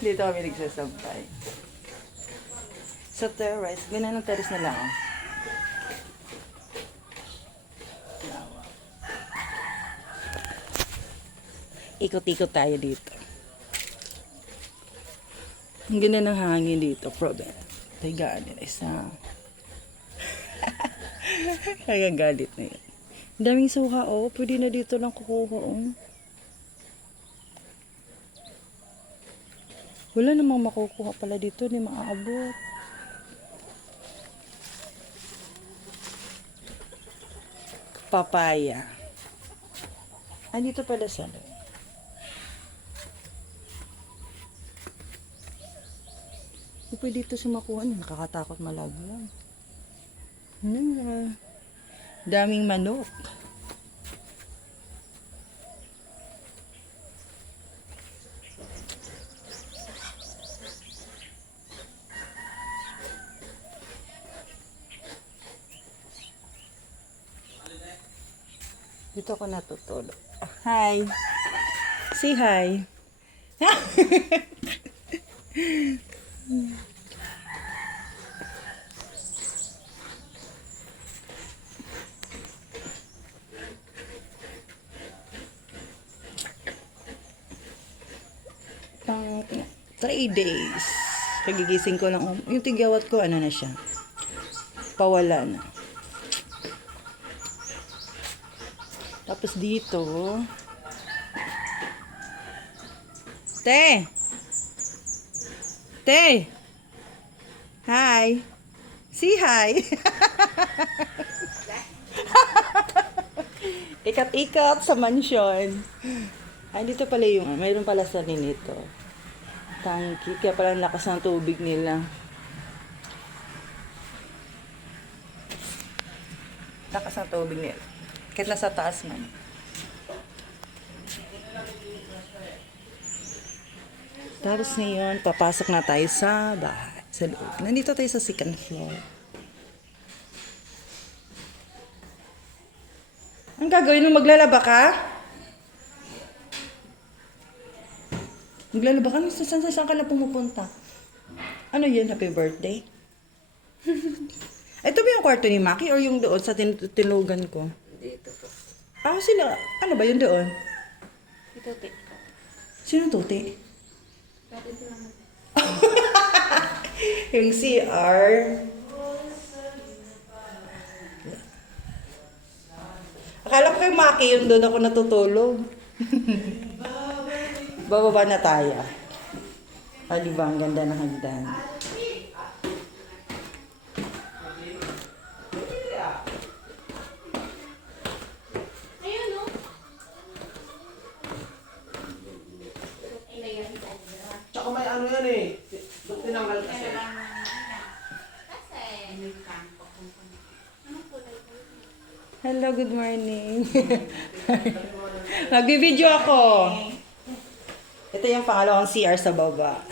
Dito kami nagsasampay. Sa terrace, ganun ang terrace na lang. Oh. Ikot-ikot tayo dito. Ang ganda ng hangin dito, probe. Tayo nila isa. Kaya galit na yun. Ang daming suha, oh. Pwede na dito lang kukuha, oh. Wala namang makukuha pala dito, hindi maaabot. Papaya. Dito pala sa pwede dito siya makuha. Nakakatakot malaglag. Daming manok. Dito ako natutulog. Hi. Say hi. Pang 3 days. Kagigising ko lang. Yung tigawat ko, ano na siya? Pawala na. Tapos dito. Te! Te! Hi! Say hi! Ikat-ikat sa mansyon. Dito pala yung, mayroon pala sa nito. Tangki, kaya pala ang lakas ng tubig nila. Lakas ng tubig nila. Kahit nasa taas man. Tapos ngayon, papasok na tayo sa bahay. Sa loob. Nandito tayo sa second floor. Ang gagawin mo? Maglalaba ka? Maglalaba ka? Saan ka na pumupunta? Ano yun? Happy birthday? Ito ba yung kwarto ni Maki or yung doon sa tinugan ko? Dito po. Sila. Ano ba yun doon? Ito, te. Sino Tuti? Bakit lang? Yung CR. Akala ko kay Maki yun doon ako natutulog. Bababa na tayo. Diba? Ang ganda ng hagdan. Tsaka may ano yan eh. Tinanggal kasi. Hello, good morning. Nag-video ako. Ito yung pangalawang CR sa baba.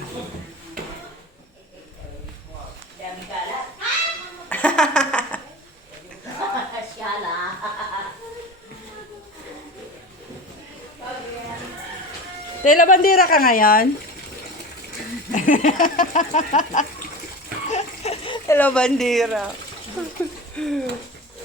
Dami kalat. Siyala. Tela bandera ka ngayon? Tela bandera.